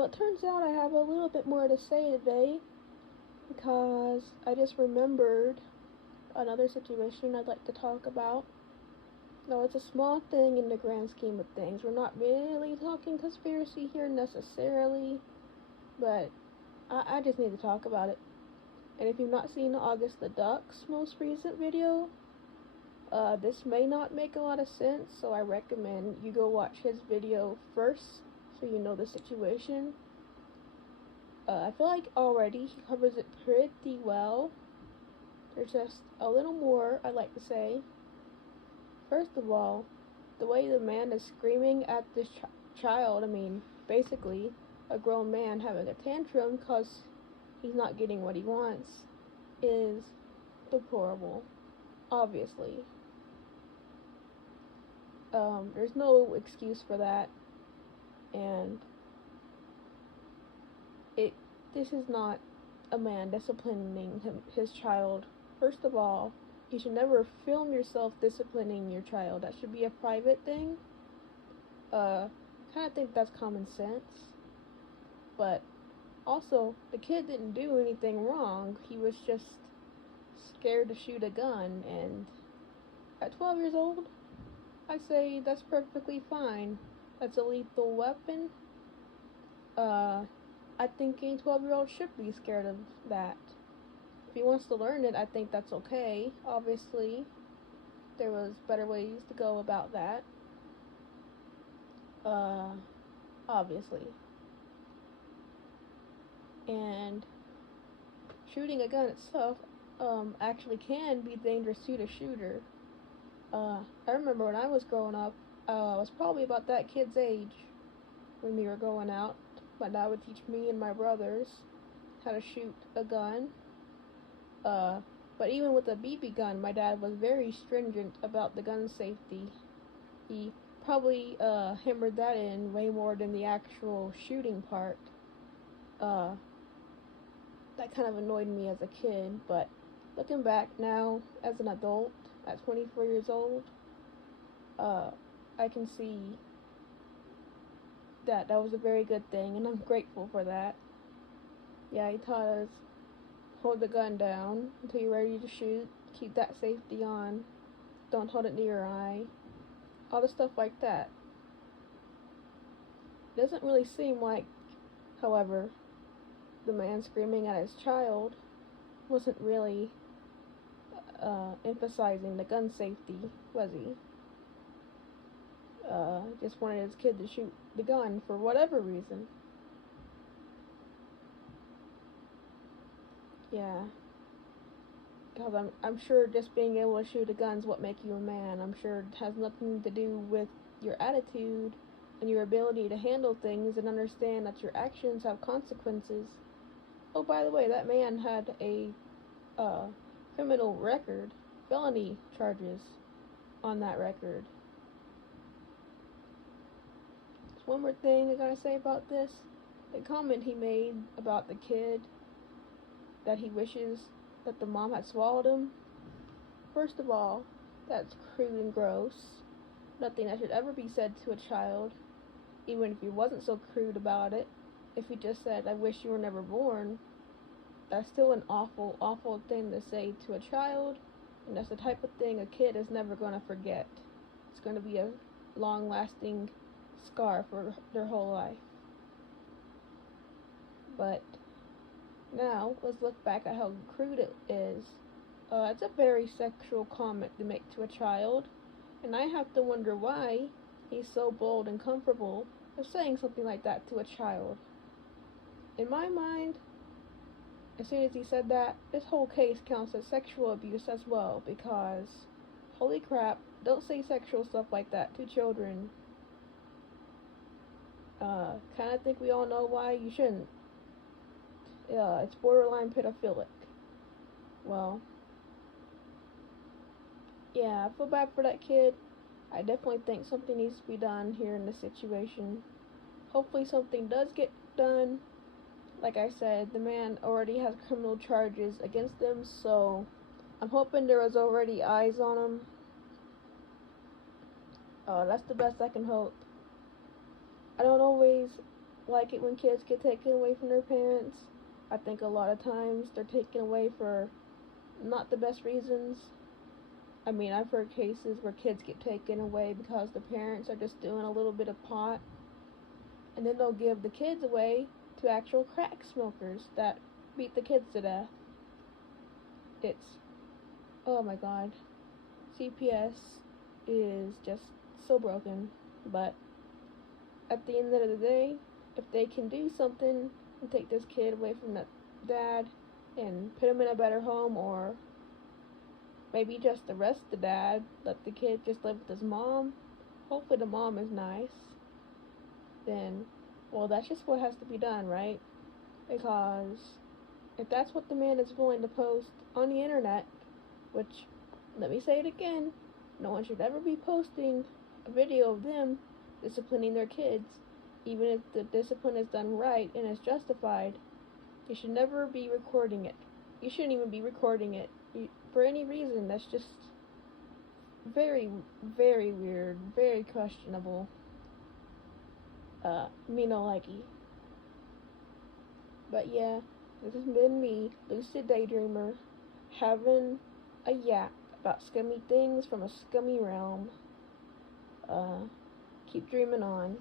Well, it turns out I have a little bit more to say today because I just remembered another situation I'd like to talk about. No, it's a small thing in the grand scheme of things. We're not really talking conspiracy here necessarily, but I just need to talk about it. And if you've not seen August the Duck's most recent video, this may not make a lot of sense, so I recommend you go watch his video first so you know the situation. I feel like already he covers it pretty well. There's just a little more I'd like to say. First of all, the way the man is screaming at this child, I mean, basically a grown man having a tantrum because he's not getting what he wants, is deplorable, obviously. There's no excuse for that, and this is not a man disciplining his child. First of all, you should never film yourself disciplining your child. That should be a private thing. Kind of think that's common sense. But also, the kid didn't do anything wrong. He was just scared to shoot a gun, and at 12 years old, I say that's perfectly fine. That's a lethal weapon. I think any 12-year-old should be scared of that. If he wants to learn it, I think that's okay. Obviously, there was better ways to go about that. Obviously. And shooting a gun itself, actually can be dangerous to the shooter. I remember when I was growing up, I was probably about that kid's age when we were going out. My dad would teach me and my brothers how to shoot a gun. But even with a BB gun, my dad was very stringent about the gun safety. He probably hammered that in way more than the actual shooting part. That kind of annoyed me as a kid, but looking back now as an adult at 24 years old, I can see that was a very good thing, and I'm grateful for that. Yeah, he taught us hold the gun down until you're ready to shoot, keep that safety on, don't hold it near your eye, all the stuff like that. It doesn't really seem like, however, the man screaming at his child wasn't really emphasizing the gun safety, was he? Just wanted his kid to shoot the gun for whatever reason. Yeah. Because I'm sure just being able to shoot a gun is what makes you a man. I'm sure it has nothing to do with your attitude and your ability to handle things and understand that your actions have consequences. Oh, by the way, that man had a criminal record, felony charges on that record. There's one more thing I gotta say about this. The comment he made about the kid, that he wishes that the mom had swallowed him. First of all, that's crude and gross. Nothing that should ever be said to a child, even if he wasn't so crude about it. If he just said, I wish you were never born, that's still an awful, awful thing to say to a child, and that's the type of thing a kid is never going to forget. It's going to be a long-lasting scar for their whole life. But now, let's look back at how crude it is. It's a very sexual comment to make to a child, and I have to wonder why he's so bold and comfortable of saying something like that to a child. In my mind, as soon as he said that, this whole case counts as sexual abuse as well, because, holy crap, don't say sexual stuff like that to children. Kinda think we all know why you shouldn't. It's borderline pedophilic. Well, yeah, I feel bad for that kid. I definitely think something needs to be done here in this situation. Hopefully something does get done. Like I said, the man already has criminal charges against him, so I'm hoping there was already eyes on him. That's the best I can hope. I don't always like it when kids get taken away from their parents. I think a lot of times they're taken away for not the best reasons. I mean, I've heard cases where kids get taken away because the parents are just doing a little bit of pot, and then they'll give the kids away to actual crack smokers that beat the kids to death. It's, oh my god. CPS is just so broken, but at the end of the day, if they can do something and take this kid away from that dad and put him in a better home, or maybe just arrest the dad, let the kid just live with his mom, hopefully the mom is nice, then, well, that's just what has to be done, right? Because if that's what the man is willing to post on the internet, which, let me say it again, no one should ever be posting a video of them disciplining their kids, even if the discipline is done right and is justified. You should never be recording it. You shouldn't even be recording it for any reason. That's just very, very weird, very questionable. Me no likey. But yeah, this has been me, Lucid Daydreamer, having a yap about scummy things from a scummy realm. Keep dreaming on.